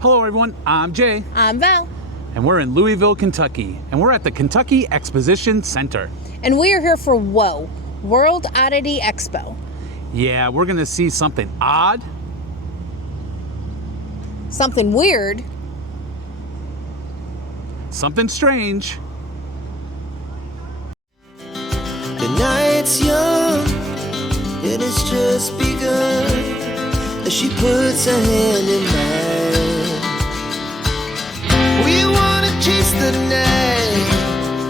Hello everyone, I'm Jay. I'm Val. And we're in Louisville, Kentucky. And we're at the Kentucky Exposition Center. And we are here for WOW, World Oddity Expo. Yeah, we're gonna see something odd. Something weird. Something strange. The night's young, it has just begun. As she puts her hand in mine, we wanna chase the night,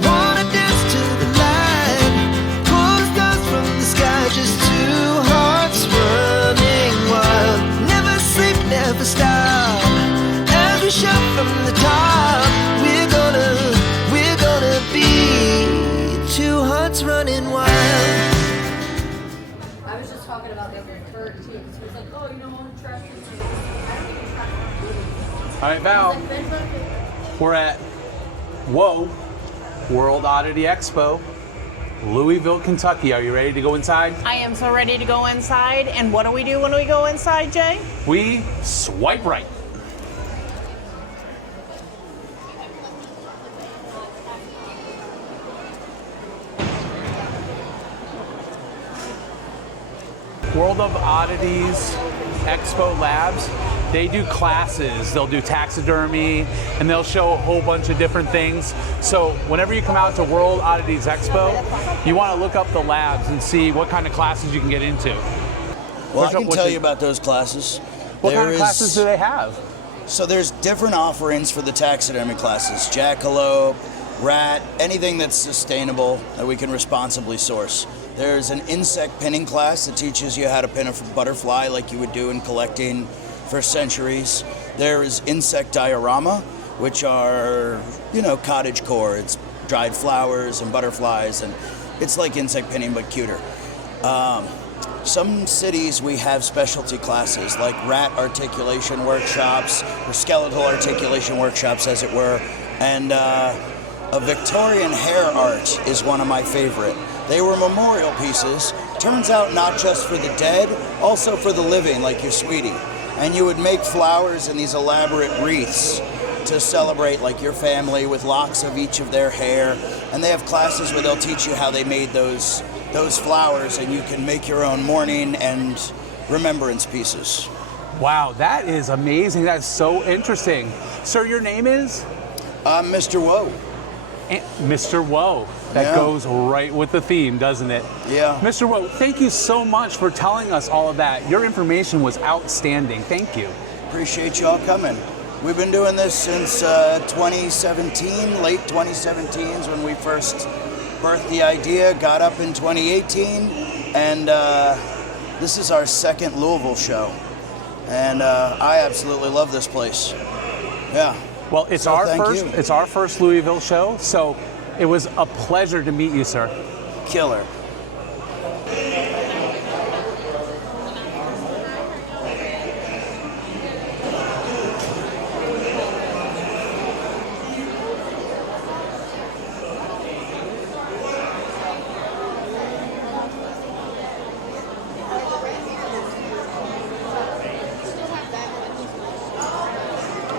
wanna dance to the light, pull stars from the sky, just two hearts running wild. Never sleep, never stop, as we shout from the top. We're gonna be two hearts running wild. I was just talking about the other Kurt too, because he was like, oh, you know, I'm trash. All right, Val, we're at WOW, World Oddity Expo, Louisville, Kentucky. Are you ready to go inside? I am so ready to go inside. And what do we do when we go inside, Jay? We swipe right. World of Oddities Expo Labs, they do classes. They'll do taxidermy and they'll show a whole bunch of different things. So whenever you come out to World Oddities Expo, you want to look up the labs and see what kind of classes you can get into. Well, I can tell you about those classes. What kind of classes do they have? So there's different offerings for the taxidermy classes. Jackalope, rat, anything that's sustainable that we can responsibly source. There's an insect pinning class that teaches you how to pin a butterfly like you would do in collecting for centuries. There is insect diorama, which are, you know, cottage core. It's dried flowers and butterflies, and it's like insect pinning but cuter. Some cities we have specialty classes like rat articulation workshops or skeletal articulation workshops, as it were, and a Victorian hair art is one of my favorite. They were memorial pieces, turns out not just for the dead, also for the living, like your sweetie. And you would make flowers in these elaborate wreaths to celebrate like your family with locks of each of their hair. And they have classes where they'll teach you how they made those flowers, and you can make your own mourning and remembrance pieces. Wow, that is amazing. That's so interesting. Sir, your name is? I'm Mr. WOW. Mr. WOW. That goes right with the theme, doesn't it? Yeah. Mr. WOW, thank you so much for telling us all of that. Your information was outstanding. Thank you. Appreciate you all coming. We've been doing this since 2017, late 2017 is when we first birthed the idea, got up in 2018, and this is our second Louisville show. And I absolutely love this place. Yeah. Well, it's So it's our first Louisville show, so it was a pleasure to meet you, sir. Killer.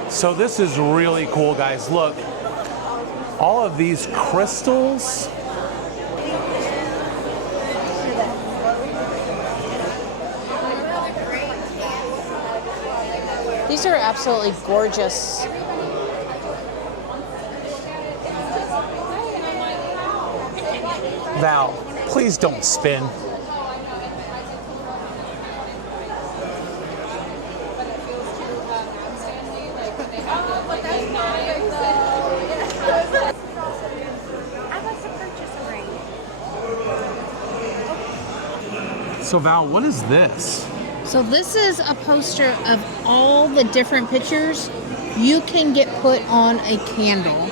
So this is really cool, guys. Look, all of these crystals. These are absolutely gorgeous. Val, please don't spin. So Val, what is this? So this is a poster of all the different pictures you can get put on a candle.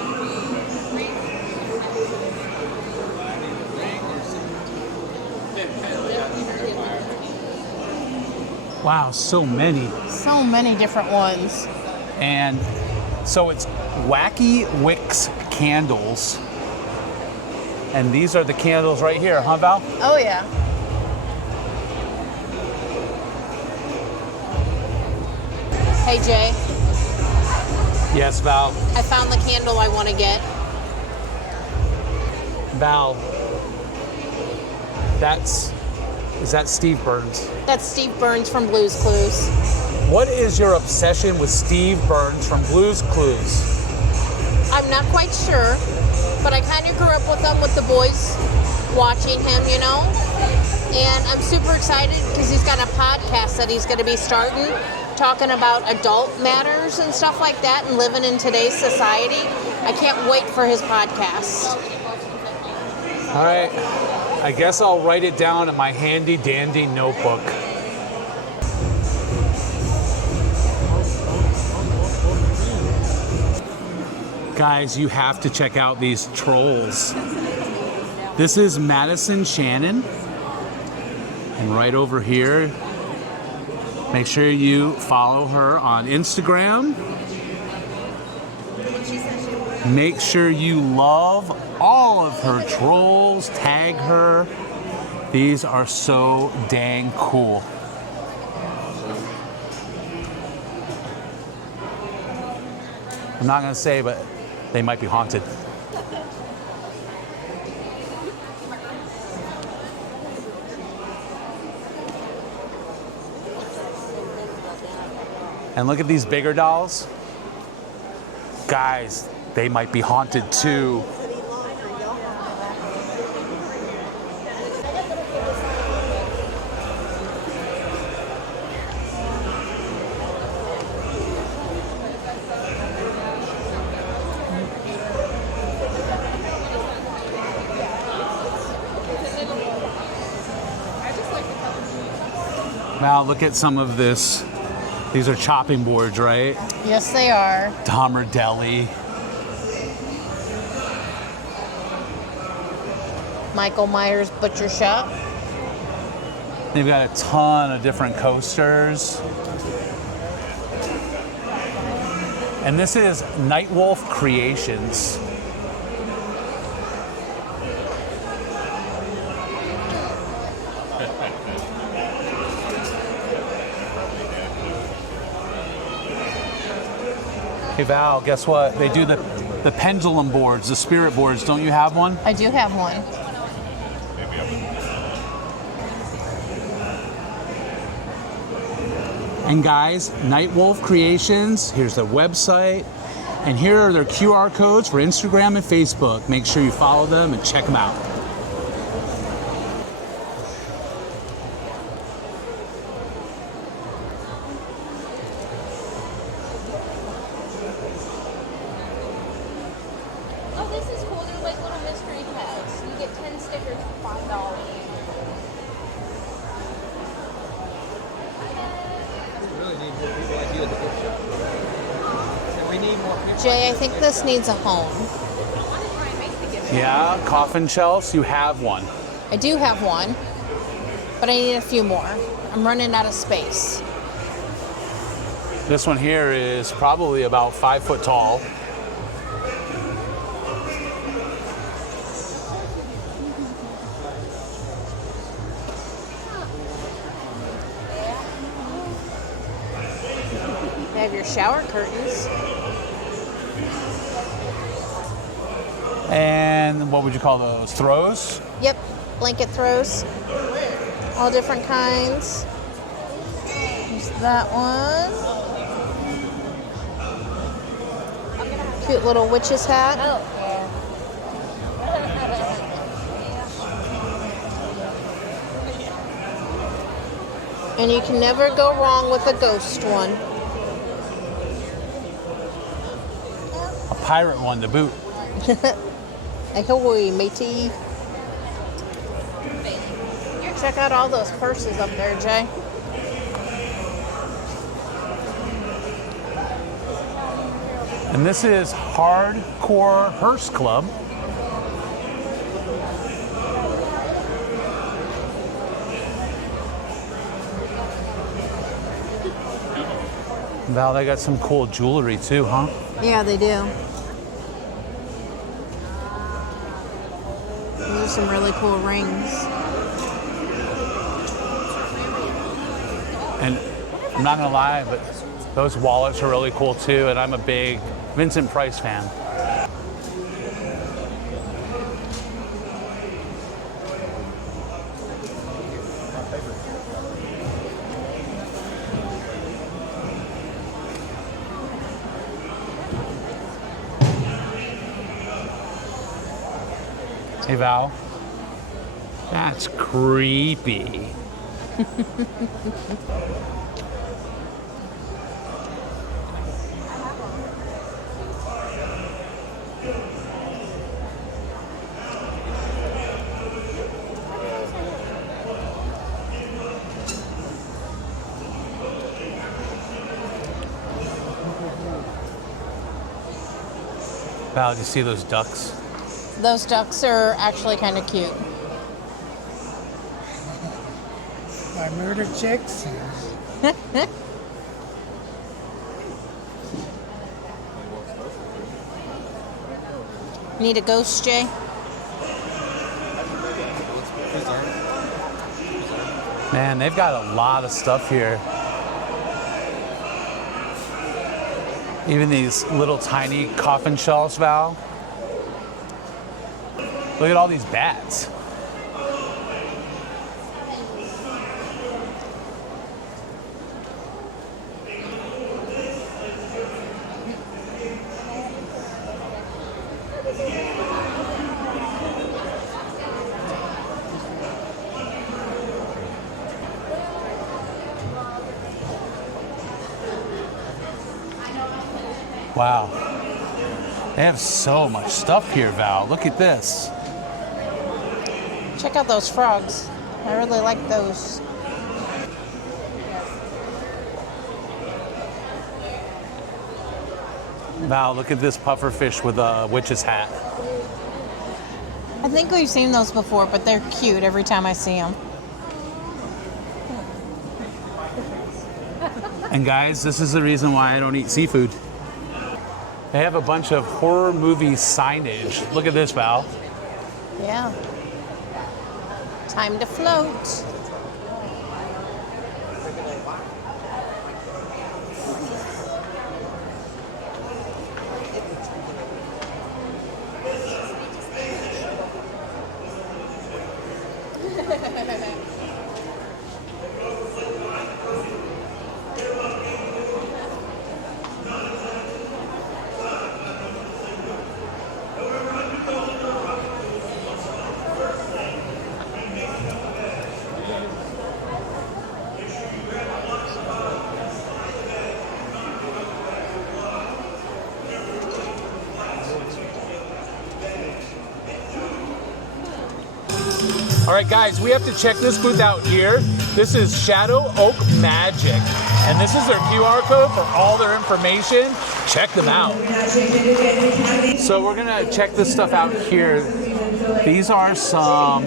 Wow, so many. So many different ones. And so it's Wacky Wicks candles. And these are the candles right here, huh, Val? Oh, yeah. Hey, Jay. Yes, Val. I found the candle I want to get. Val. Is that Steve Burns? That's Steve Burns from Blue's Clues. What is your obsession with Steve Burns from Blue's Clues? I'm not quite sure, but I kind of grew up with him, with the boys watching him, you know? And I'm super excited because he's got a podcast that he's going to be starting, talking about adult matters and stuff like that and living in today's society. I can't wait for his podcast. All right. I guess I'll write it down in my handy dandy notebook. Guys, you have to check out these trolls. This is Madison Shannon. And right over here, make sure you follow her on Instagram. Make sure you love all of her trolls, tag her. These are so dang cool. I'm not gonna say, but they might be haunted. And look at these bigger dolls. Guys, they might be haunted too. Now look at some of this. These are chopping boards, right? Yes, they are. Dahmer Deli. Michael Myers Butcher Shop. They've got a ton of different coasters. And this is Nightwolf Creations. Hey Val, guess what? They do the pendulum boards, the spirit boards. Don't you have one? I do have one. And guys, Nightwolf Creations, here's their website. And here are their QR codes for Instagram and Facebook. Make sure you follow them and check them out. Oh, this is cool. They're like little mystery packs. You get 10 stickers for $5. Jay, I think this needs a home. Yeah, coffin shelves, you have one. I do have one, but I need a few more. I'm running out of space. This one here is probably about 5 foot tall. They have your shower curtains. And what would you call those? Throws? Yep, blanket throws. All different kinds. There's that one. Cute little witch's hat. And you can never go wrong with a ghost one. A pirate one to boot. Ahoy, matey. Check out all those purses up there, Jay. And this is Hardcore Hearse Club. Val, they got some cool jewelry too, huh? Yeah, they do. Those are some really cool rings. And I'm not gonna lie, but Those wallets are really cool too, and I'm a big Vincent Price fan. Hey Val, that's creepy. Val, did you see those ducks? Those ducks are actually kind of cute. I murdered chicks. Need a ghost, Jay? Man, they've got a lot of stuff here. Even these little tiny coffin shells, Val. Look at all these bats. Wow. They have so much stuff here, Val. Look at this. Check out those frogs. I really like those. Val, look at this puffer fish with a witch's hat. I think we've seen those before, but they're cute every time I see them. And guys, this is the reason why I don't eat seafood. They have a bunch of horror movie signage. Look at this, Val. Yeah. Time to float. All right, guys, we have to check this booth out here. This is Shadow Oak Magic, and this is their QR code for all their information. Check them out. So we're gonna check this stuff out here. These are some,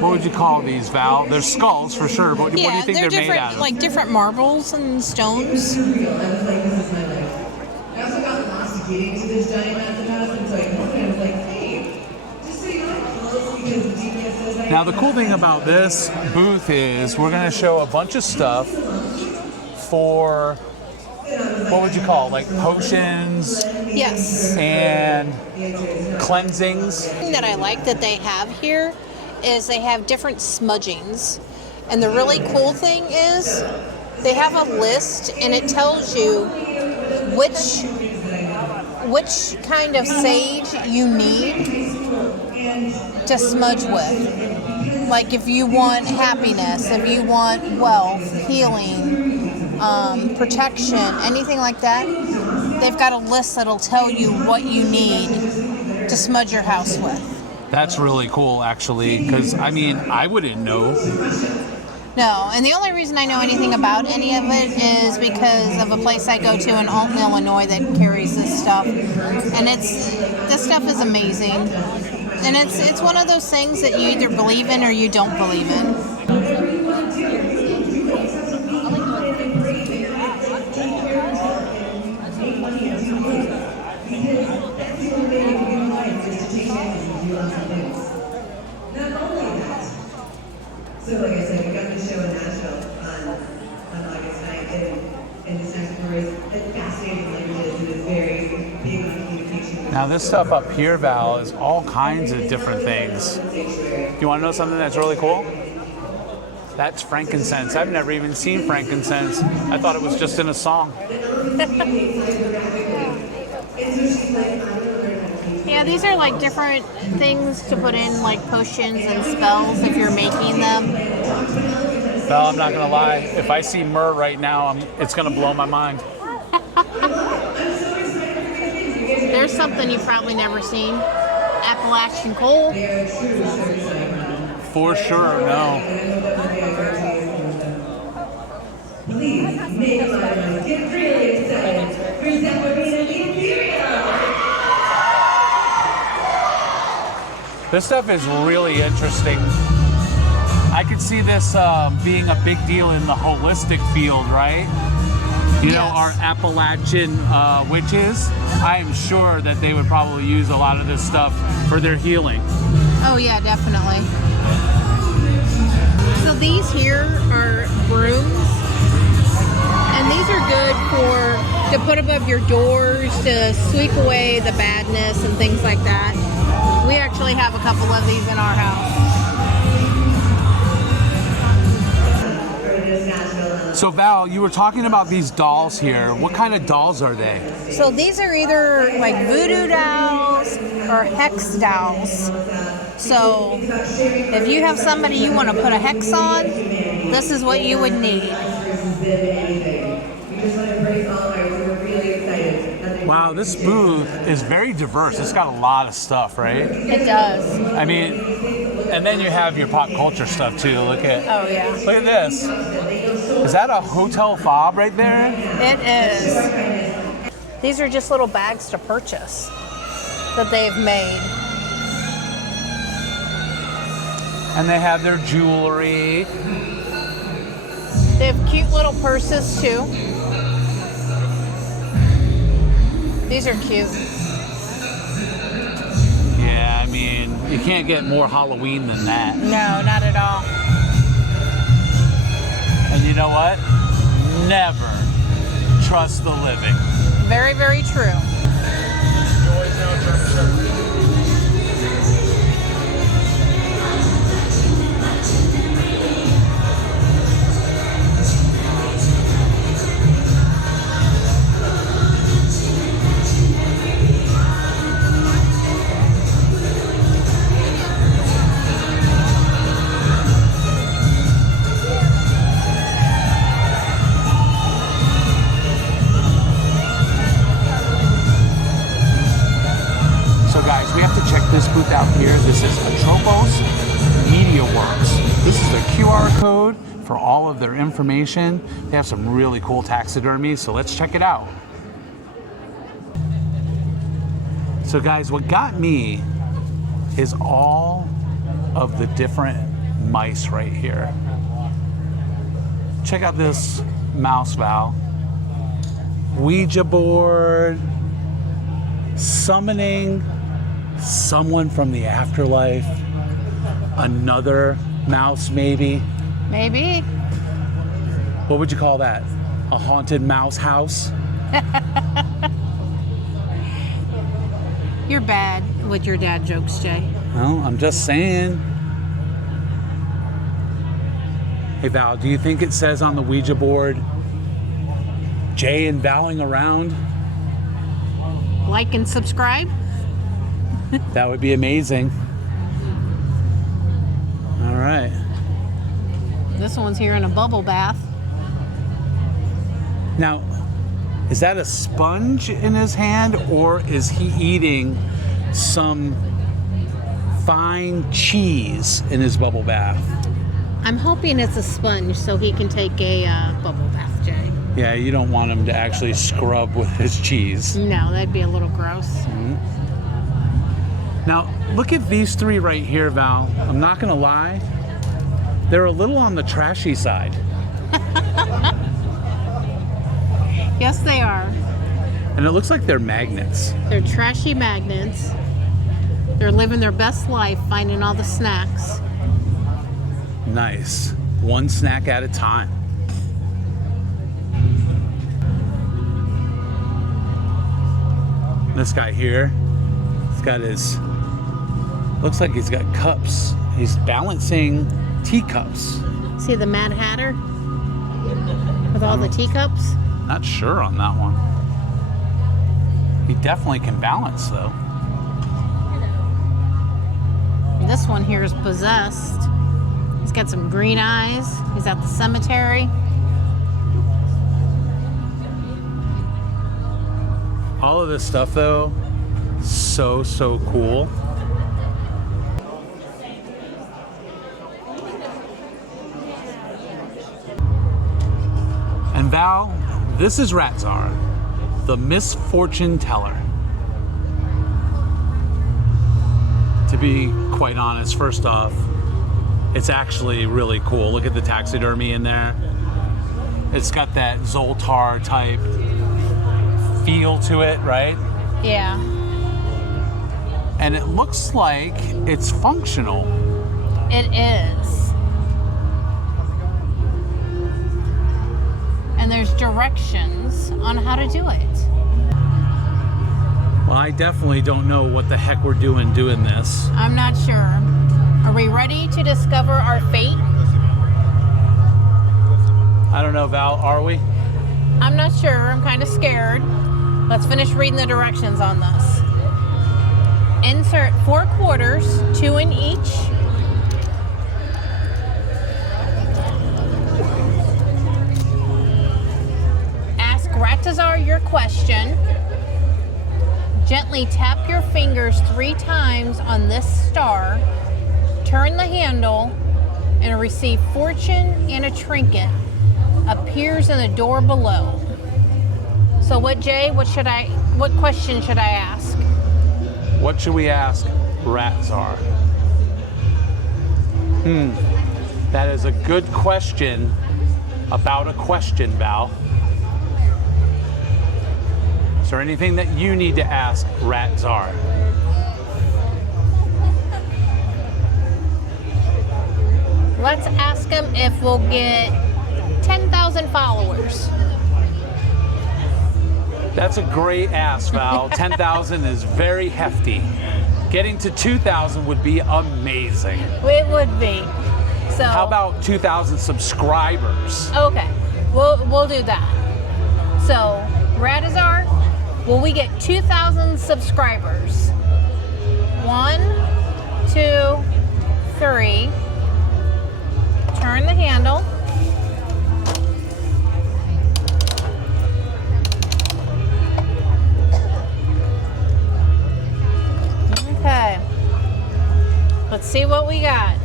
what would you call these, Val? They're skulls for sure, but what do you think they're made out of? Like different marbles and stones. I also got lost getting to this giant massive house, and it's like, I was like, hey, just so you know, close because the GPS says I Now the cool thing about this booth is we're gonna show a bunch of stuff for, what would you call it, like potions Yes. and cleansings. The thing that I like that they have here is they have different smudgings. And the really cool thing is they have a list and it tells you which kind of sage you need to smudge with. Like if you want happiness, if you want wealth, healing, protection, anything like that, they've got a list that'll tell you what you need to smudge your house with. That's really cool, actually, because I mean, I wouldn't know. No, and the only reason I know anything about any of it is because of a place I go to in Alton, Illinois that carries this stuff. And this stuff is amazing. And it's one of those things that you either believe in or you don't believe in. So like I said, we got the show in Nashville on August 9th, and this next Now this stuff up here, Val, is all kinds of different things. You want to know something that's really cool? That's frankincense. I've never even seen frankincense. I thought it was just in a song. Yeah, these are like different things to put in, like potions and spells if you're making them. Val, I'm not gonna lie. If I see myrrh right now, it's gonna blow my mind. There's something you've probably never seen. Appalachian coal. For sure, no. Please make my life get really excited. Present with me the Imperial. This stuff is really interesting. I could see this being a big deal in the holistic field, right? You know, our Appalachian witches, I am sure that they would probably use a lot of this stuff for their healing. Oh yeah, definitely. So these here are brooms, and these are good to put above your doors to sweep away the badness and things like that. We actually have a couple of these in our house. So Val, you were talking about these dolls here. What kind of dolls are they? So these are either like voodoo dolls or hex dolls. So if you have somebody you want to put a hex on, this is what you would need. Wow, this booth is very diverse. It's got a lot of stuff, right? It does. I mean, and then you have your pop culture stuff too. Look at this. Is that a hotel fob right there? It is. These are just little bags to purchase that they've made. And they have their jewelry. They have cute little purses too. These are cute. Yeah, I mean, you can't get more Halloween than that. No, not at all. And you know what? Never trust the living. Very, very true. We have to check this booth out here. This is Atropos Media Works. This is their QR code for all of their information. They have some really cool taxidermy, so let's check it out. So guys, what got me is all of the different mice right here. Check out this mouse, Val. Ouija board, summoning someone from the afterlife, another mouse maybe. Maybe. What would you call that? A haunted mouse house? You're bad with your dad jokes, Jay. Well, I'm just saying. Hey Val, do you think it says on the Ouija board, Jay and Valing around? Like and subscribe. That would be amazing. All right. This one's here in a bubble bath. Now, is that a sponge in his hand, or is he eating some fine cheese in his bubble bath? I'm hoping it's a sponge so he can take a bubble bath, Jay. Yeah, you don't want him to actually scrub with his cheese. No, that'd be a little gross. Mm-hmm. Now, look at these three right here, Val. I'm not gonna lie, they're a little on the trashy side. Yes, they are. And it looks like they're magnets. They're trashy magnets. They're living their best life, finding all the snacks. Nice. One snack at a time. This guy here, he's got his, looks like he's got cups. He's balancing teacups. See the Mad Hatter with all the teacups? Not sure on that one. He definitely can balance though. This one here is possessed. He's got some green eyes. He's at the cemetery. All of this stuff though, so cool. And Val, this is Ratzar, the misfortune teller. To be quite honest, first off, it's actually really cool. Look at the taxidermy in there. It's got that Zoltar type feel to it, right? Yeah. And it looks like it's functional. It is. And there's directions on how to do it. Well, I definitely don't know what the heck we're doing this. I'm not sure. Are we ready to discover our fate? I don't know, Val, are we? I'm not sure. I'm kind of scared. Let's finish reading the directions on this. Insert 4 quarters, 2 in each. Ask Ratazar your question. Gently tap your fingers 3 times on this star. Turn the handle and receive fortune and a trinket appears in the door below. So what, Jay? What question should I ask? What should we ask Ratzar? That is a good question about a question, Val. Is there anything that you need to ask Ratzar? Let's ask him if we'll get 10,000 followers. That's a great ask, Val. 10,000 is very hefty. Getting to 2,000 would be amazing. It would be. So How about 2,000 subscribers? okay, we'll do that. So Ratazar, will we get 2,000 subscribers? 1, 2, 3. Turn the handle. Okay. Let's see what we got.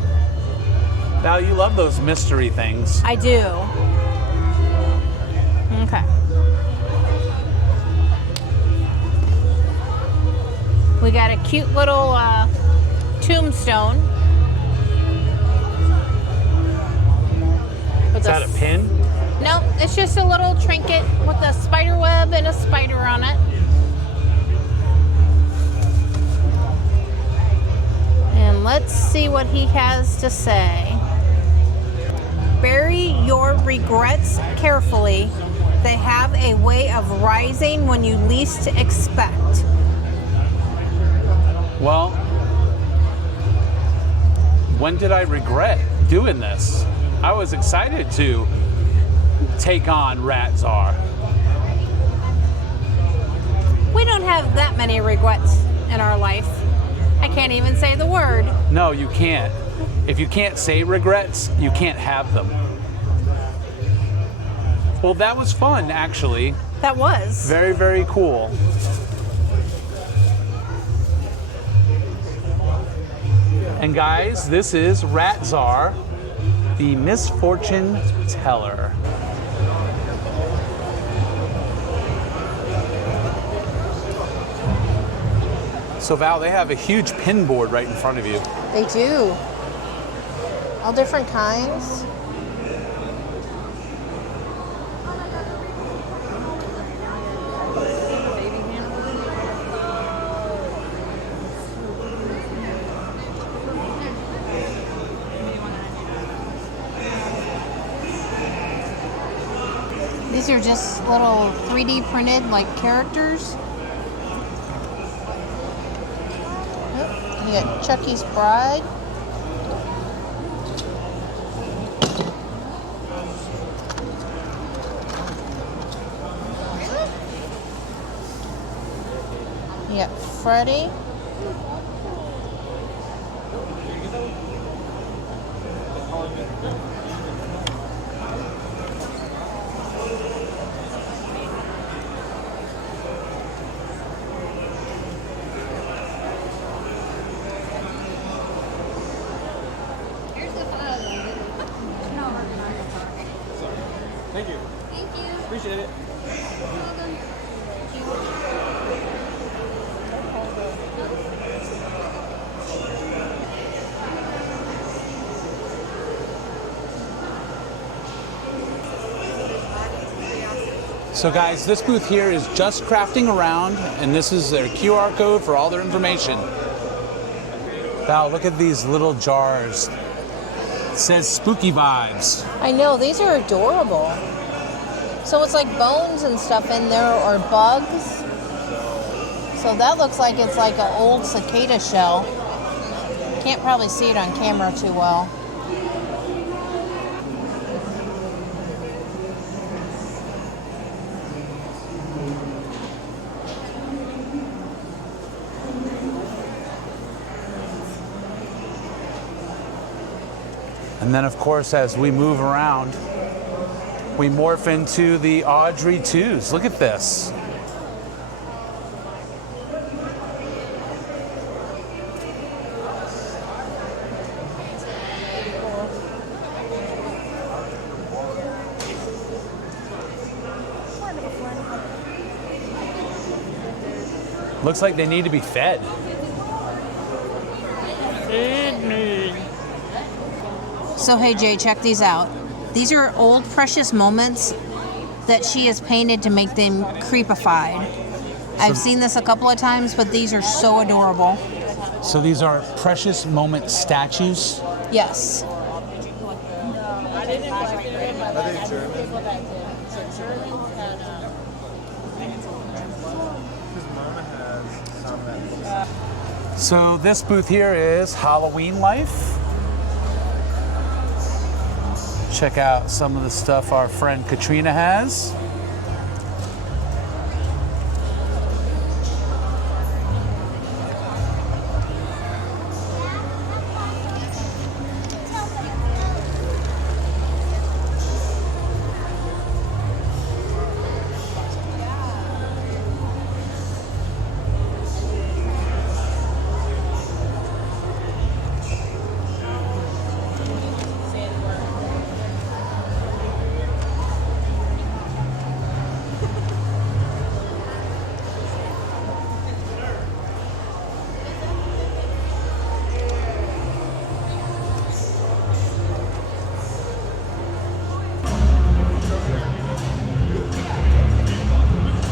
Val, you love those mystery things. I do. Okay. We got a cute little tombstone. Is that a pin? No, it's just a little trinket with a spider web and a spider on it. And let's see what he has to say. Bury your regrets carefully. They have a way of rising when you least expect. Well, when did I regret doing this? I was excited to take on Ratzar. We don't have that many regrets in our life. I can't even say the word. No, you can't. If you can't say regrets, you can't have them. Well, that was fun, actually. That was. Very, very cool. And guys, this is Ratzar, the misfortune teller. So Val, they have a huge pin board right in front of you. They do. All different kinds. These are just little 3D printed like characters. You got Chucky's Bride. You got Freddy. Thank you. Thank you. Appreciate it. So guys, this booth here is Just Crafting Around, and this is their QR code for all their information. Val, look at these little jars. It says spooky vibes. I know, these are adorable. So it's like bones and stuff in there, or bugs. So that looks like it's like an old cicada shell. Can't probably see it on camera too well. And then of course, as we move around, we morph into the Audrey 2s. Look at this. Looks like they need to be fed. So hey Jay, check these out. These are old precious moments that she has painted to make them creepified. I've seen this a couple of times, but these are so adorable. So these are precious moment statues. Yes. So this booth here is Halloween Life. Check out some of the stuff our friend Katrina has.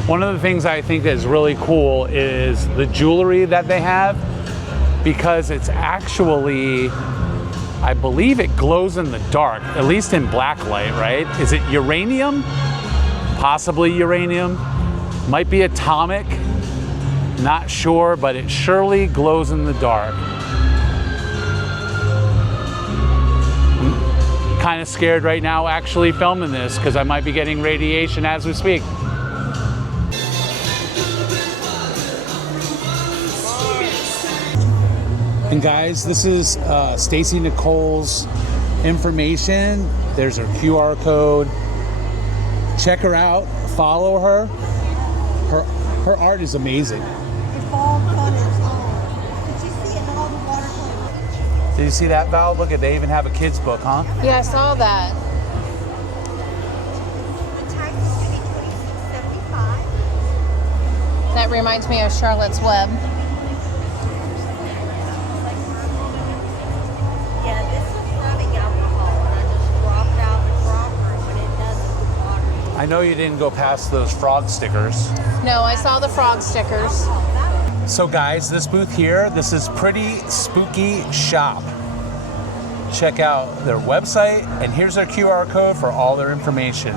One of the things I think is really cool is the jewelry that they have, because it's actually, I believe it glows in the dark, at least in black light, right? Is it uranium? Possibly uranium. Might be atomic. Not sure, but it surely glows in the dark. I'm kind of scared right now actually filming this because I might be getting radiation as we speak. And guys, this is Stacy Nicole's information. There's her QR code. Check her out, follow her. Her art is amazing. It's all colors. Did you see it in all the watercolors? Did you see that, Val? Look at, they even have a kid's book, huh? Yeah, I saw that. The type is going to be $26.75. That reminds me of Charlotte's Web. Yeah, this is running alcohol, and I just drop it out of the dropper, and when it does, it's water. I know you didn't go past those frog stickers. No, I saw the frog stickers. So guys, this booth here, this is Pretty Spooky Shop. Check out their website, and here's their QR code for all their information.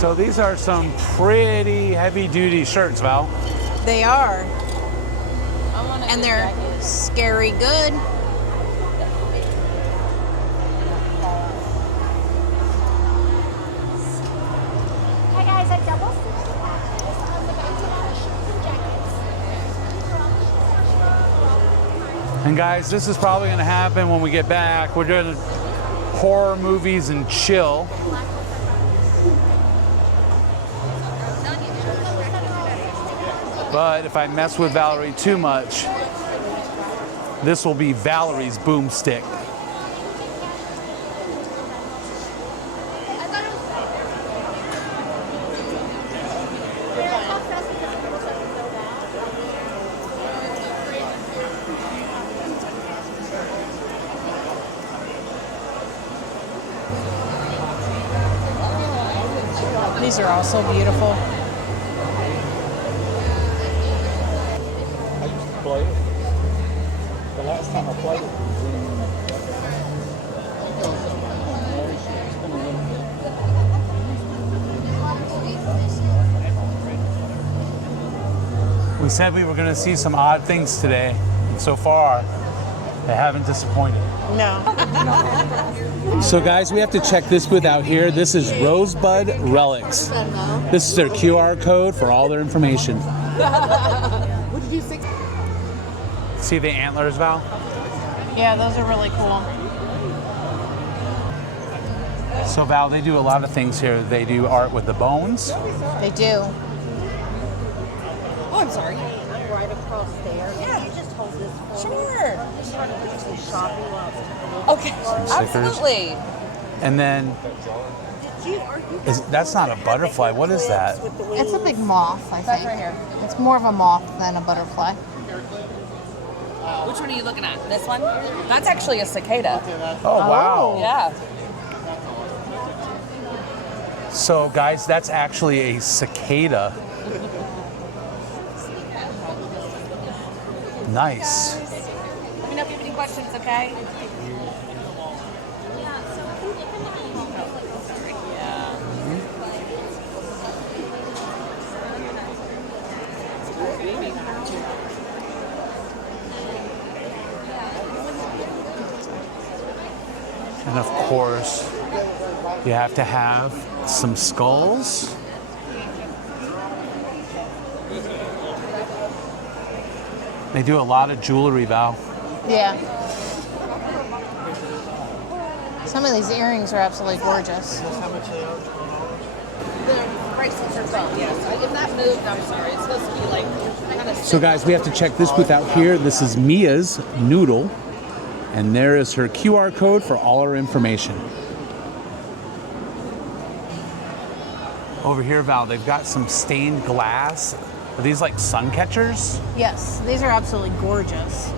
So these are some pretty heavy-duty shirts, Val. They are. And they're scary good. Hi guys, I double stitched the patches on the back of our shirts and jackets. And guys, this is probably going to happen when we get back. We're doing horror movies and chill. But if I mess with Valerie too much, this will be Valerie's boomstick. These are also beautiful. I used to play it. The last time I played it was We said we were going to see some odd things today, and so far, they haven't disappointed. No. So guys, we have to check this booth out here. This is Rosebud Relics. This is their QR code for all their information. What did you think? See the antlers, Val? Yeah, those are really cool. So Val, they do a lot of things here. They do art with the bones. They do. Oh, I'm sorry. I'm right across there. Yeah. You just hold this for Sure. me. Just trying to do some shopping while Okay. Stickers. Absolutely. And then, that's not a butterfly. What is that? It's a big moth, I That's think. right here. It's more of a moth than a butterfly. Which one are you looking at? This one? That's actually a cicada. Oh, wow. Yeah. So guys, that's actually a cicada. Nice. Let me know if you have any questions, okay? And of course, you have to have some skulls. They do a lot of jewelry, Val. Yeah. Some of these earrings are absolutely gorgeous. The bracelets are 12, yes. If that moved, I'm sorry. It's supposed to be like kind of. So guys, we have to check this booth out here. This is Mia's Noodle. And there is her QR code for all her information. Over here, Val, they've got some stained glass. Are these like sun catchers? Yes, these are absolutely gorgeous.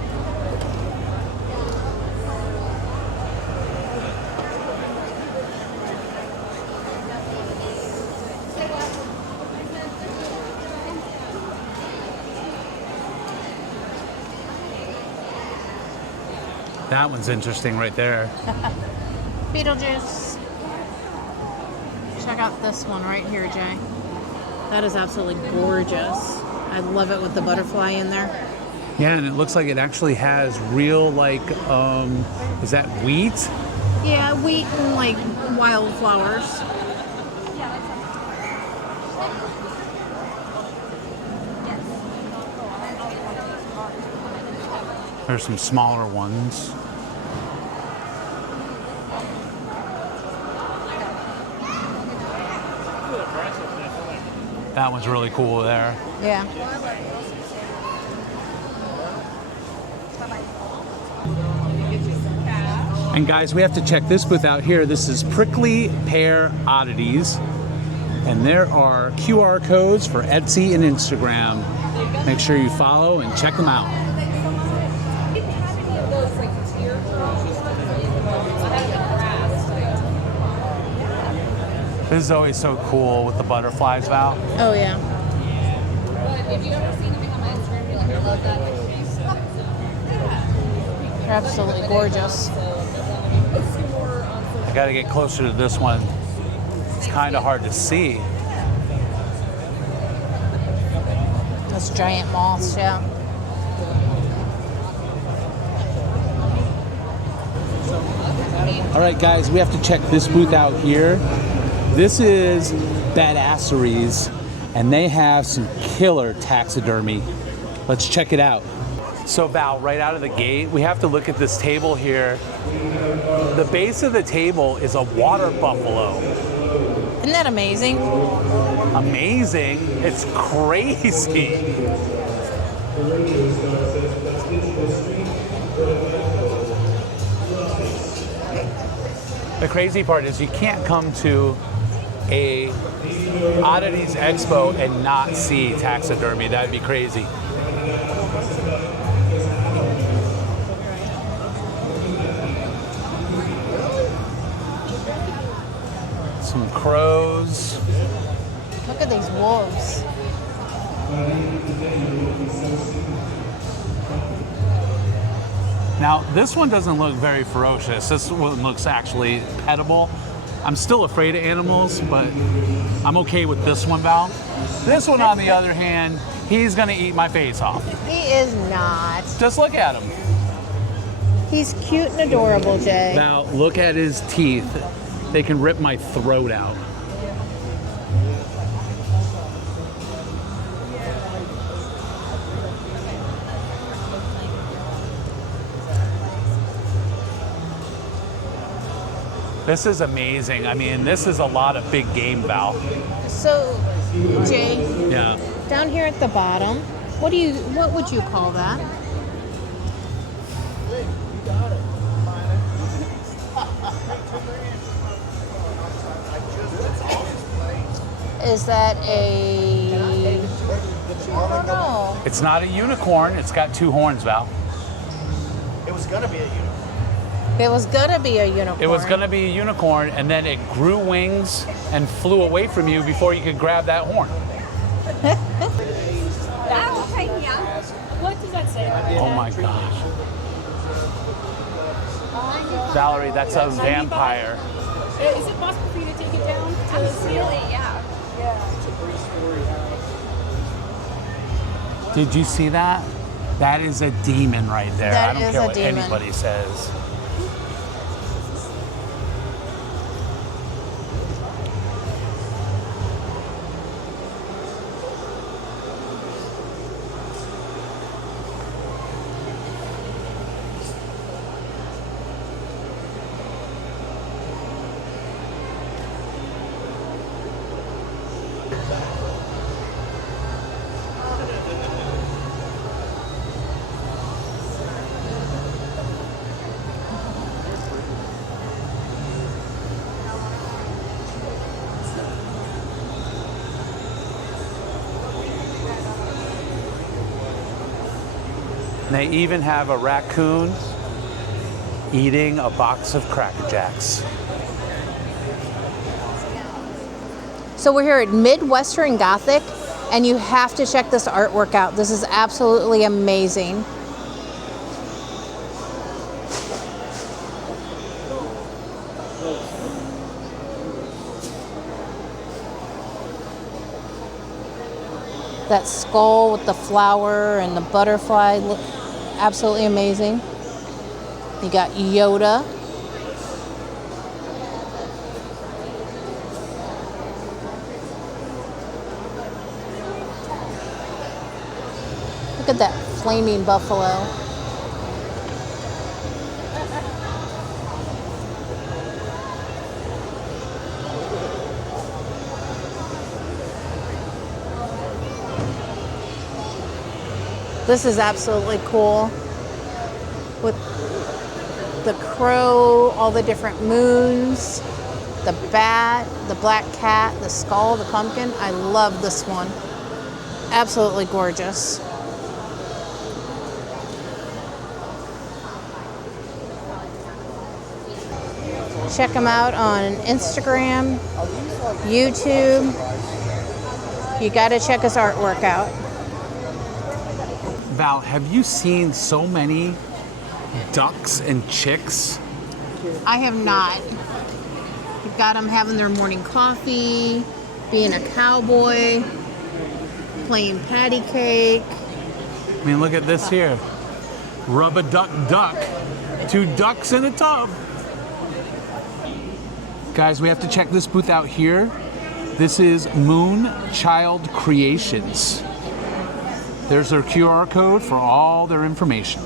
That one's interesting right there. Beetlejuice. Check out this one right here, Jay. That is absolutely gorgeous. I love it with the butterfly in there. Yeah, and it looks like it actually has real, like, is that wheat? Yeah, wheat and like wildflowers. There's some smaller ones. That one's really cool there. Yeah. And guys, we have to check this booth out here. This is Prickly Pear Oddities. And there are QR codes for Etsy and Instagram. Make sure you follow and check them out. This is always so cool with the butterflies, Val. Oh yeah. If you've ever seen them on my Instagram, you're like, I love that. They're absolutely gorgeous. I gotta get closer to this one. It's kind of hard to see. Those giant moths, yeah. All right, guys, we have to check this booth out here. This is Badasseries, and they have some killer taxidermy. Let's check it out. So Val, right out of the gate, we have to look at this table here. The base of the table is a water buffalo. Isn't that amazing? Amazing. It's crazy. The crazy part is you can't come to a Oddities Expo and not see taxidermy. That'd be crazy. Some crows. Look at these wolves. Now, this one doesn't look very ferocious. This one looks actually petable. I'm still afraid of animals, but I'm okay with this one, Val. This one, on the other hand, he's gonna eat my face off. He is not. Just look at him. He's cute and adorable, Jay. Val, look at his teeth. They can rip my throat out. This is amazing. I mean, this is a lot of big game, Val. So, Jay, Yeah. down here at the bottom, what would you call that? Is that a... I don't know. It's not a unicorn. It's got two horns, Val. It was gonna be a unicorn. It was gonna be a unicorn. It was gonna be a unicorn, and then it grew wings and flew away from you before you could grab that horn. What does that say? Oh my gosh. Valerie, that's a vampire. Is it possible for you to take it down to see it? Yeah. Did you see that? That is a demon right there. That I don't is care a what demon. anybody says. And they even have a raccoon eating a box of Cracker Jacks. So we're here at Midwestern Gothic, and you have to check this artwork out. This is absolutely amazing. That skull with the flower and the butterfly, look absolutely amazing. You got Yoda. Look at that flaming buffalo. This is absolutely cool. With the crow, all the different moons, the bat, the black cat, the skull, the pumpkin. I love this one. Absolutely gorgeous. Check them out on Instagram, YouTube. You got to check his artwork out. Val, have you seen so many ducks and chicks? I have not. got them having their morning coffee, being a cowboy, playing patty cake. I mean, look at this here. Rub a duck duck. 2 ducks in a tub. Guys, we have to check this booth out here. This is Moon Child Creations. There's their QR code for all their information.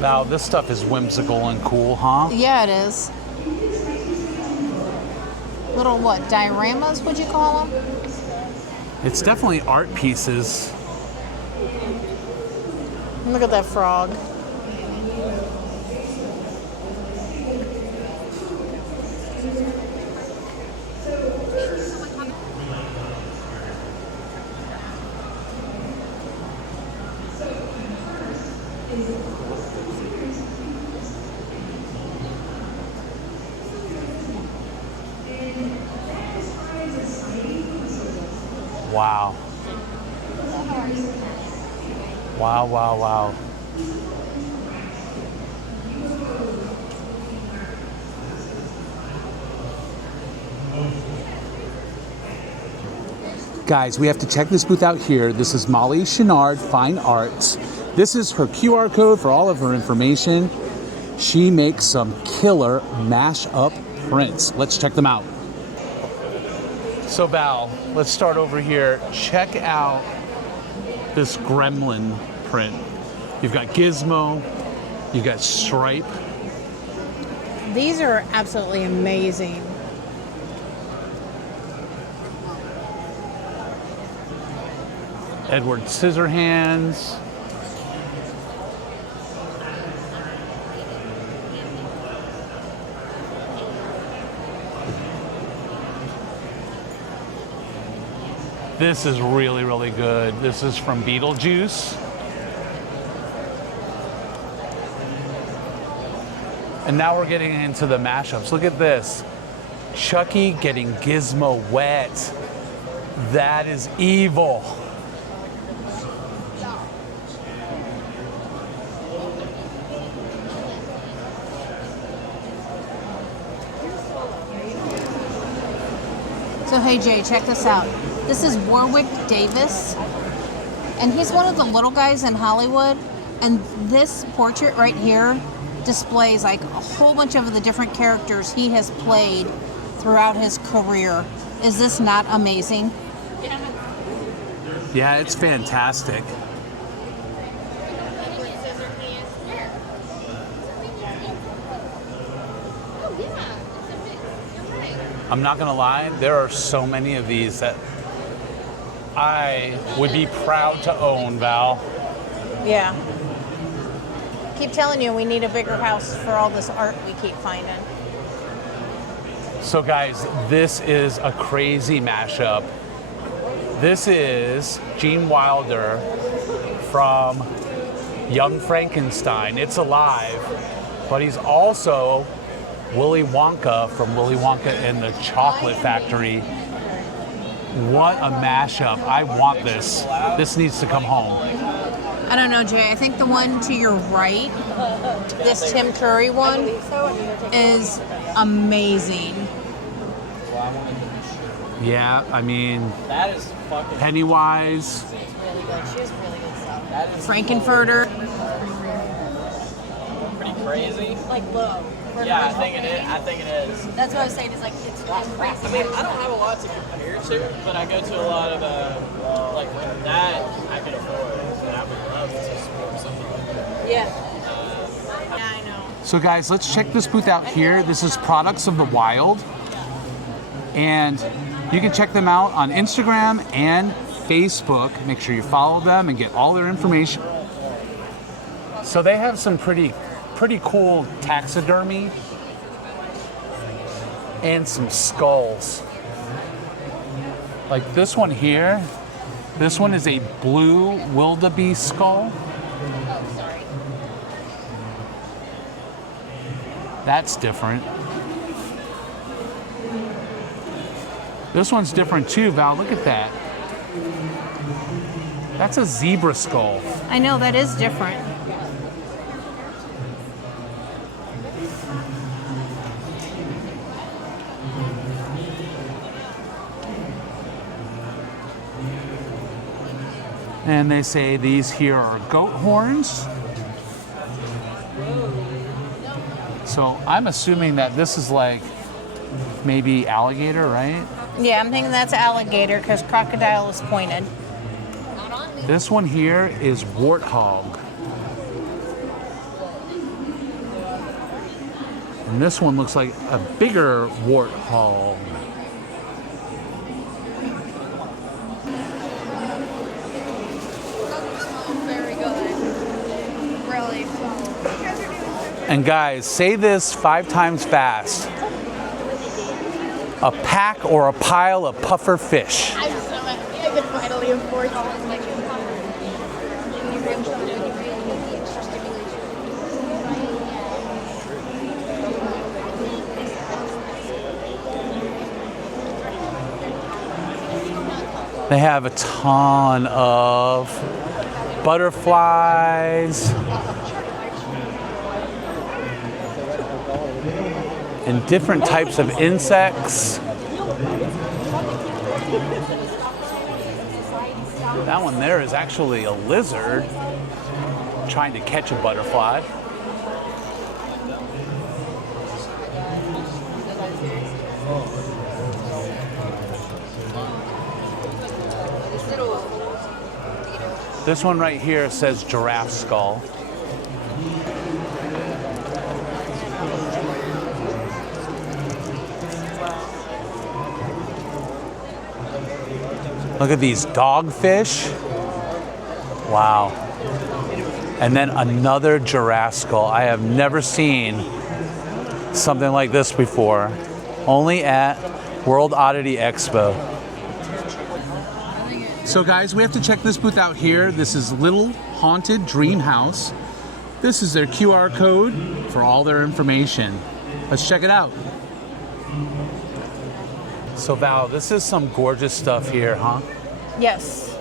Wow, this stuff is whimsical and cool, huh? Yeah, it is. Little what, dioramas, would you call them? It's definitely art pieces. Look at that frog. Wow. Wow, wow, wow. Guys, we have to check this booth out here. This is Molly Chenard, Fine Arts. This is her QR code for all of her information. She makes some killer mash-up prints. Let's check them out. So Val, let's start over here. Check out this gremlin print. You've got Gizmo, you've got Stripe. These are absolutely amazing. Edward Scissorhands. This is really, really good. This is from Beetlejuice. And now we're getting into the mashups. Look at this. Chucky getting Gizmo wet. That is evil. So hey Jay, check this out. This is Warwick Davis, and he's one of the little guys in Hollywood, and this portrait right here displays like a whole bunch of the different characters he has played throughout his career. Is this not amazing? Yeah, it's fantastic. I'm not gonna lie, there are so many of these that I would be proud to own, Val. Yeah. Keep telling you we need a bigger house for all this art we keep finding. So guys, this is a crazy mashup. This is Gene Wilder from Young Frankenstein. It's alive, but he's also Willy Wonka from Willy Wonka and the Chocolate Factory. What a mashup. I want this. This needs to come home. I don't know, Jay. I think the one to your right, this Tim Curry one, is amazing. Yeah, I mean, That is fucking Pennywise. Really good. She has really good stuff. Frankenfurter. pretty crazy. Like low. Yeah, I think it is. I think it is. That's what I was saying. Is like it's crazy. I mean, I don't have a lot to compare to, but I go to a lot of like that I can afford, and I would love to support something like that. Yeah. Yeah, I know. So guys, let's check this booth out here. This is Products of the Wild. And you can check them out on Instagram and Facebook. Make sure you follow them and get all their information. So they have some pretty cool taxidermy and some skulls. Like this one here. This one is a blue wildebeest skull. That's different. This one's different too, Val. Look at that. That's a zebra skull. I know, that is different. And they say these here are goat horns. So I'm assuming that this is like maybe alligator, right? Yeah, I'm thinking that's alligator because crocodile is pointed. This one here is warthog. And this one looks like a bigger warthog. Very good. Really. And guys, say this 5 times fast. A pack or a pile of puffer fish. I'm so happy I could finally afford They have a ton of butterflies and different types of insects. That one there is actually a lizard trying to catch a butterfly. This one right here says giraffe skull. Look at these dogfish. Wow. And then another giraffe skull. I have never seen something like this before. Only at World Oddity Expo. So guys, we have to check this booth out here. This is Little Haunted Dream House. This is their QR code for all their information. Let's check it out. So Val, this is some gorgeous stuff here, huh? Yes.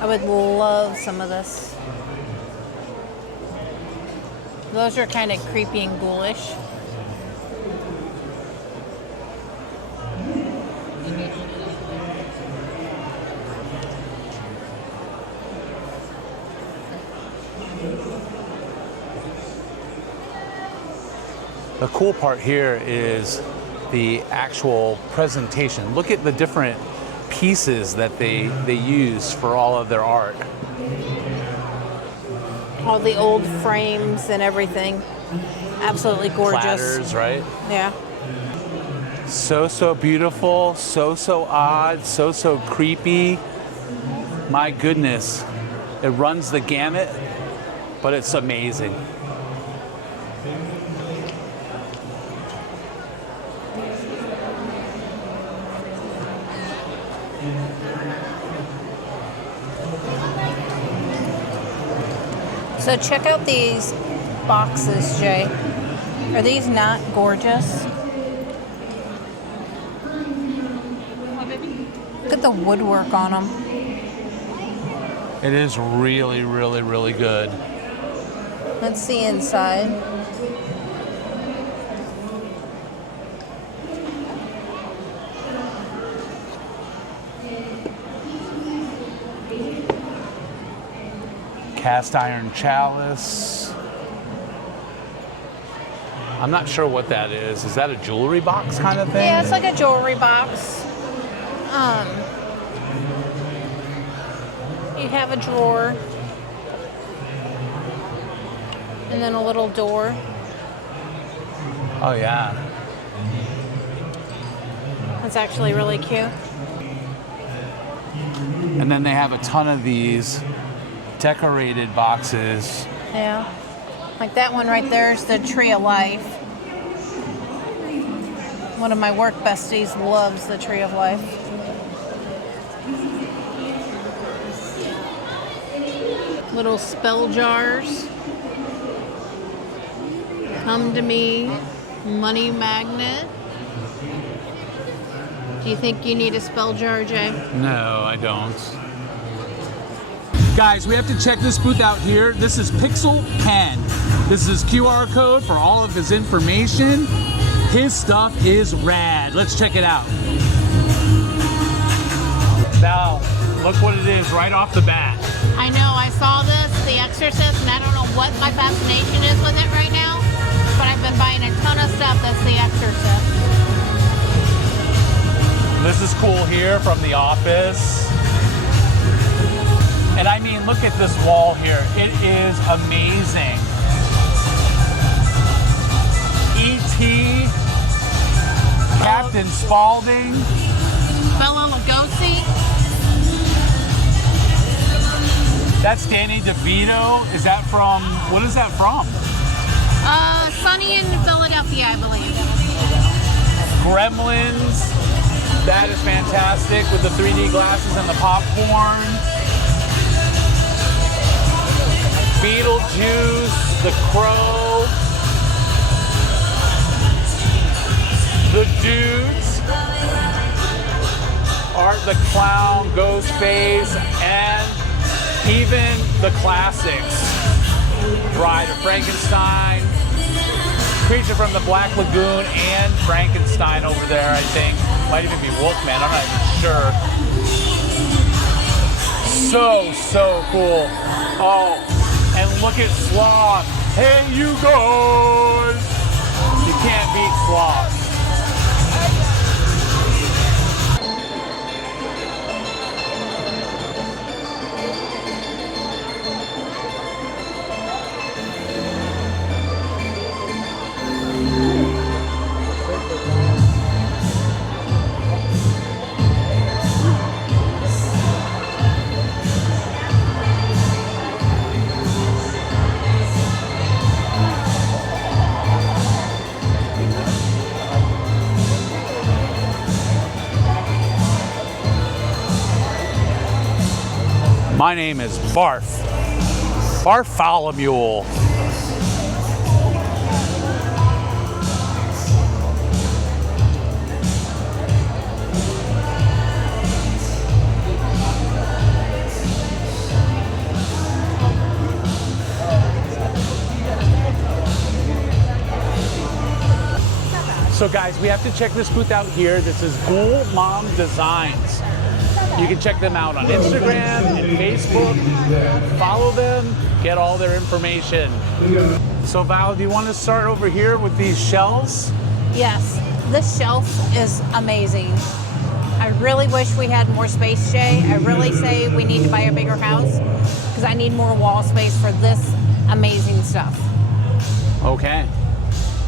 I would love some of this. Those are kind of creepy and ghoulish. The cool part here is the actual presentation. Look at the different pieces that they use for all of their art. All the old frames and everything. Absolutely gorgeous. Platters, right? Yeah. So beautiful, so odd, so creepy. My goodness. It runs the gamut, but it's amazing. So check out these boxes, Jay. Are these not gorgeous? Look at the woodwork on them. It is really good. Let's see inside. Cast iron chalice. I'm not sure what that is. Is that a jewelry box kind of thing? Yeah, it's like a jewelry box. You have a drawer. And then a little door. Oh yeah. That's actually really cute. And then they have a ton of these decorated boxes. Yeah. Like that one right there is the Tree of Life. One of my work besties loves the Tree of Life. Little spell jars. Come to me. Money magnet. Do you think you need a spell jar, Jay? No, I don't. Guys, we have to check this booth out here. This is Pixel Pen. This is his QR code for all of his information. His stuff is rad. Let's check it out. Now, look what it is right off the bat. I know, I saw this, The Exorcist, and I don't know what my fascination is with it right now, but I've been buying a ton of stuff that's The Exorcist. This is cool here from The Office. And I mean, look at this wall here. It is amazing. E.T., Captain Spaulding, Bela Lugosi. that's Danny DeVito. Is that from, what is that from? Sunny in Philadelphia, I believe. Gremlins, that is fantastic with the 3D glasses and the popcorn. Beetlejuice, The Crow, The Dudes, Art the Clown, Ghostface, and even the classics. Bride of Frankenstein, Creature from the Black Lagoon, and Frankenstein over there, I think. Might even be Wolfman, I'm not even sure. So cool. Oh, and look at Sloth. Hey, you guys! You can't beat Sloth. My name is Bartholomew. So guys, we have to check this booth out here. This is Ghoul Mom Designs. You can check them out on Instagram and Facebook. Follow them, get all their information. So Val, do you want to start over here with these shelves? Yes, this shelf is amazing. I really wish we had more space, Jay. I really say we need to buy a bigger house because I need more wall space for this amazing stuff. Okay.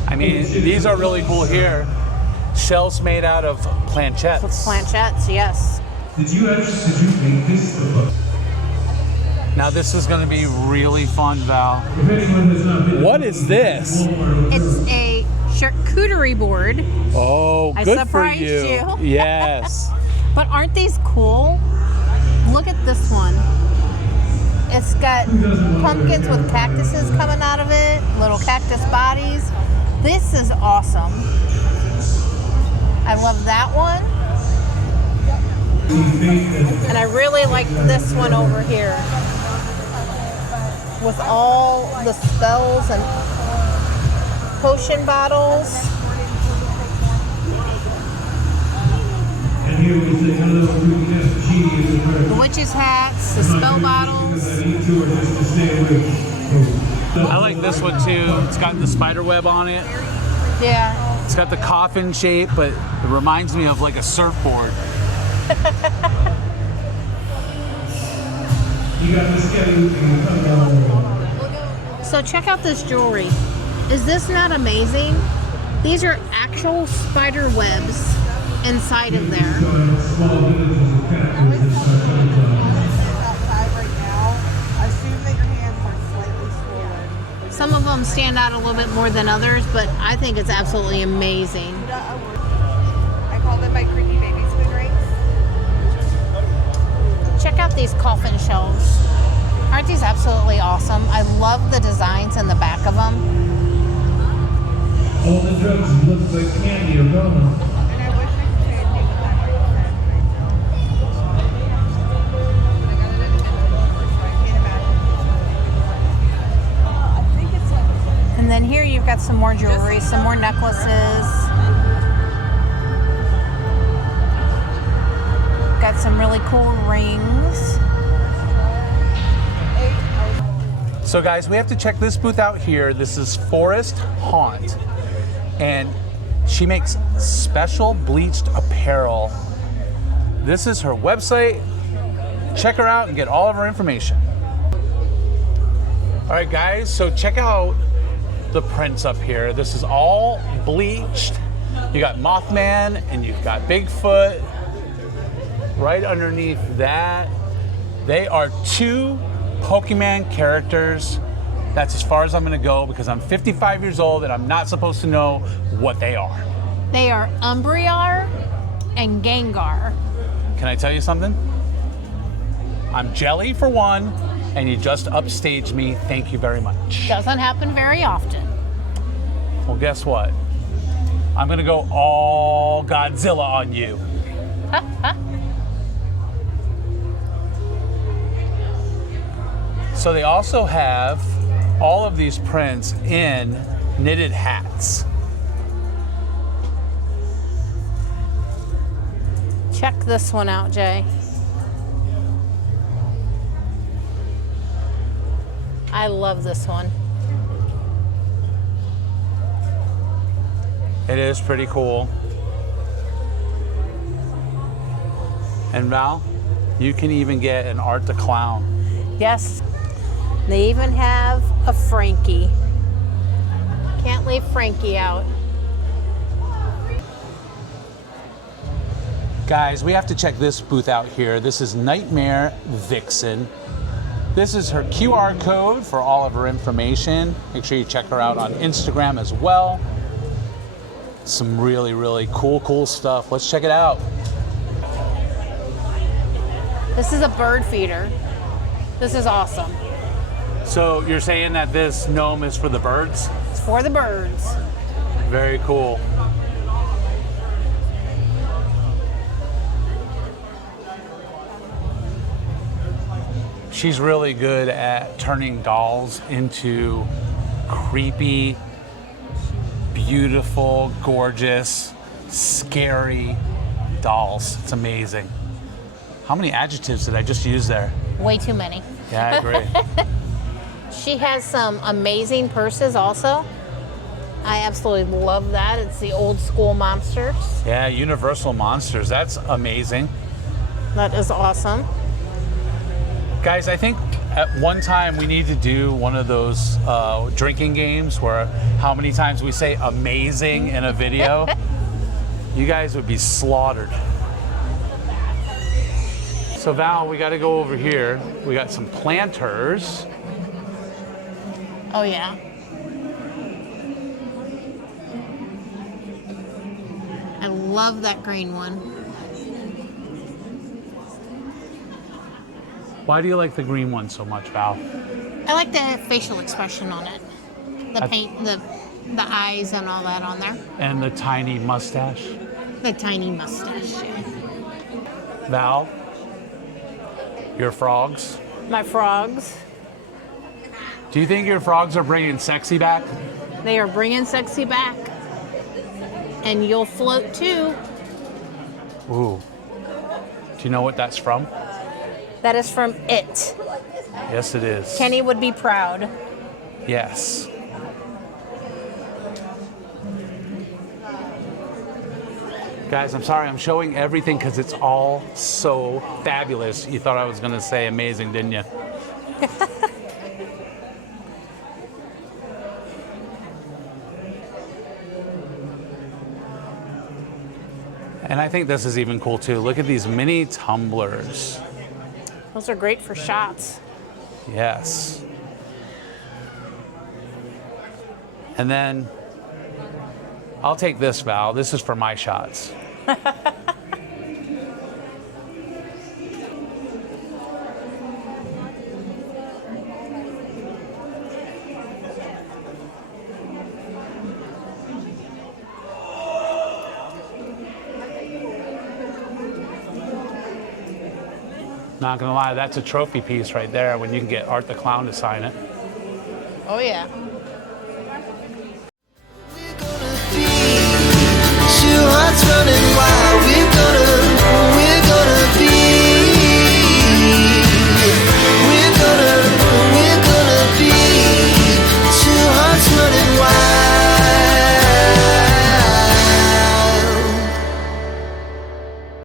I mean, these are really cool here. Shelves made out of planchettes. Planchettes, yes. Did you make this? Now this is going to be really fun, Val. What is this? It's a charcuterie board. Oh, I good for surprised you. you. Yes. But aren't these cool? Look at this one. It's got pumpkins with cactuses coming out of it, little cactus bodies. This is awesome. I love that one. And I really like this one over here with all the spells and potion bottles. The witches' hats, the spell bottles. I like this one too. It's got the spider web on it. Yeah. It's got the coffin shape, but it reminds me of like a surfboard. So check out this jewelry. Is this not amazing? These are actual spider webs inside of there. Some of them stand out a little bit more than others, but I think it's absolutely amazing. I call them my creepy baby spoon rings. Check out these coffin shelves. Aren't these absolutely awesome? I love the designs in the back of them. All the drugs look like candy are gone. And I wish I could say it came with that. But I got it at a mental store, so I can't imagine. And then here you've got some more jewelry, some more necklaces. got some really cool rings. So guys, we have to check this booth out here. This is Forest Haunt, and she makes special bleached apparel. This is her website. Check her out and get all of her information. All right guys, so check out the prints up here. This is all bleached. You got Mothman and you've got Bigfoot. Right underneath that, they are 2 Pokemon characters. That's as far as I'm gonna go because I'm 55 years old and I'm not supposed to know what they are. They are Umbreon and Gengar. Can I tell you something? I'm jelly for one, and you just upstaged me. Thank you very much. Doesn't happen very often. Well, guess what? I'm gonna go all Godzilla on you. So they also have all of these prints in knitted hats. Check this one out, Jay. I love this one. It is pretty cool. And Val, you can even get an Art the Clown. Yes. They even have a Frankie. Can't leave Frankie out. Guys, we have to check this booth out here. This is Nightmare Vixen. This is her QR code for all of her information. Make sure you check her out on Instagram as well. Some really, really cool stuff. Let's check it out. This is a bird feeder. This is awesome. So you're saying that this gnome is for the birds? It's for the birds. Very cool. She's really good at turning dolls into creepy, beautiful, gorgeous, scary dolls. It's amazing. How many adjectives did I just use there? Way too many. Yeah, I agree. She has some amazing purses also. I absolutely love that. It's the old school monsters. Yeah, Universal Monsters. That's amazing. That is awesome. Guys, I think at one time we need to do one of those drinking games where how many times we say amazing in a video. You guys would be slaughtered. So Val, we got to go over here. We got some planters. Oh yeah. I love that green one. Why do you like the green one so much, Val? I like the facial expression on it. The paint, the eyes and all that on there. And the tiny mustache. The tiny mustache. Yeah. Val, your frogs. My frogs. Do you think your frogs are bringing sexy back? They are bringing sexy back. And you'll float too. Ooh. Do you know what that's from? That is from It. Yes, it is. Kenny would be proud. Yes. Guys, I'm sorry, I'm showing everything because it's all so fabulous. You thought I was going to say amazing, didn't you? And I think this is even cool too. Look at these mini tumblers. Those are great for shots. Yes. And then I'll take this, Val. This is for my shots. Not gonna lie, that's a trophy piece right there when you can get Art the Clown to sign it. Oh yeah.